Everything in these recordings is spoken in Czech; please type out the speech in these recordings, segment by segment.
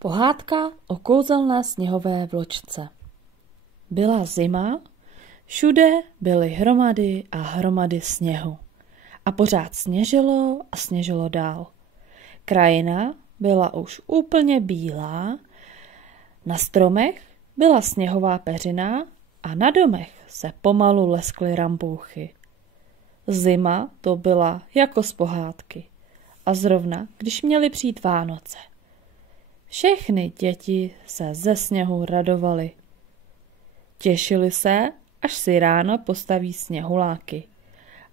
Pohádka o kouzelné sněhové vločce. Byla zima, všude byly hromady a hromady sněhu. A pořád sněžilo a sněžilo dál. Krajina byla už úplně bílá, na stromech byla sněhová peřina a na domech se pomalu leskly rampouchy. Zima to byla jako z pohádky. A zrovna, když měly přijít Vánoce. Všechny děti se ze sněhu radovaly. Těšili se, až si ráno postaví sněhuláky.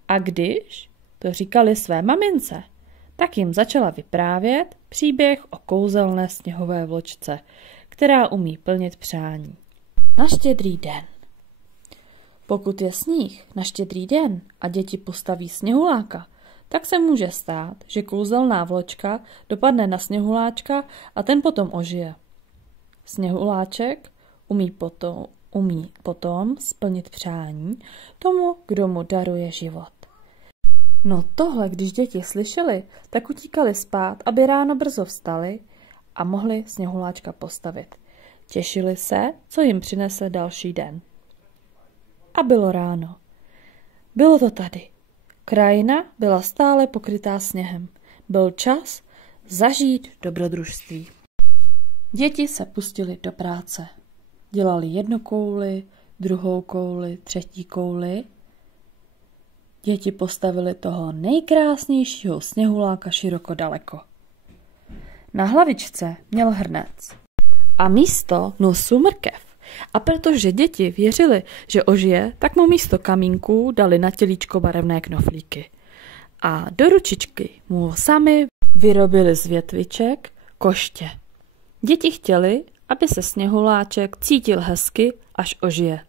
A když to říkali své mamince, tak jim začala vyprávět příběh o kouzelné sněhové vločce, která umí plnit přání. Na Štědrý den. Pokud je sníh na Štědrý den a děti postaví sněhuláka, tak se může stát, že kouzelná vločka dopadne na sněhuláčka a ten potom ožije. Sněhuláček umí potom splnit přání tomu, kdo mu daruje život. No tohle, když děti slyšeli, tak utíkali spát, aby ráno brzo vstali a mohli sněhuláčka postavit. Těšili se, co jim přinese další den. A bylo ráno. Bylo to tady. Krajina byla stále pokrytá sněhem. Byl čas zažít dobrodružství. Děti se pustily do práce. Dělali jednu kouli, druhou kouli, třetí kouli. Děti postavili toho nejkrásnějšího sněhuláka široko daleko. Na hlavičce měl hrnec a místo nosu mrkev. A protože děti věřili, že ožije, tak mu místo kamínků dali na tělíčko barevné knoflíky. A do ručičky mu sami vyrobili z větviček koště. Děti chtěli, aby se sněhuláček cítil hezky, až ožije.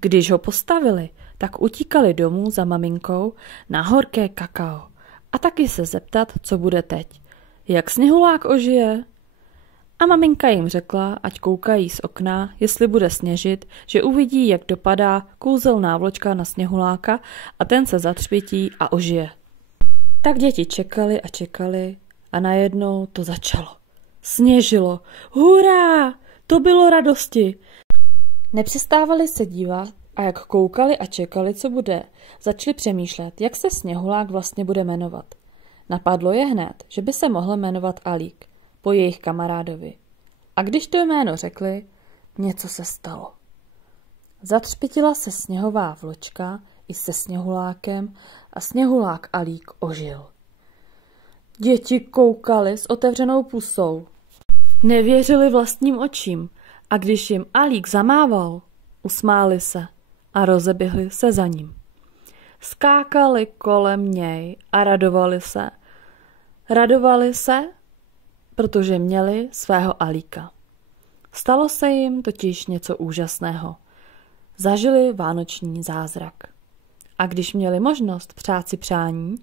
Když ho postavili, tak utíkali domů za maminkou na horké kakao a taky se zeptat, co bude teď. Jak sněhulák ožije? A maminka jim řekla, ať koukají z okna, jestli bude sněžit, že uvidí, jak dopadá kouzelná vločka na sněhuláka a ten se zatřpětí a ožije. Tak děti čekali a čekali a najednou to začalo. Sněžilo. Hurá! To bylo radosti. Nepřestávali se dívat a jak koukali a čekali, co bude, začali přemýšlet, jak se sněhulák vlastně bude jmenovat. Napadlo je hned, že by se mohl jmenovat Alík, po jejich kamarádovi. A když to jméno řekli, něco se stalo. Zatřpětila se sněhová vločka i se sněhulákem a sněhulák Alík ožil. Děti koukali s otevřenou pusou. Nevěřili vlastním očím a když jim Alík zamával, usmáli se a rozeběhli se za ním. Skákali kolem něj a radovali se. Radovali se, protože měli svého Alíka. Stalo se jim totiž něco úžasného. Zažili vánoční zázrak. A když měli možnost přát si přání,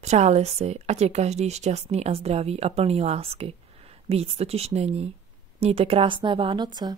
přáli si, ať je každý šťastný a zdravý a plný lásky. Víc totiž není. Mějte krásné Vánoce.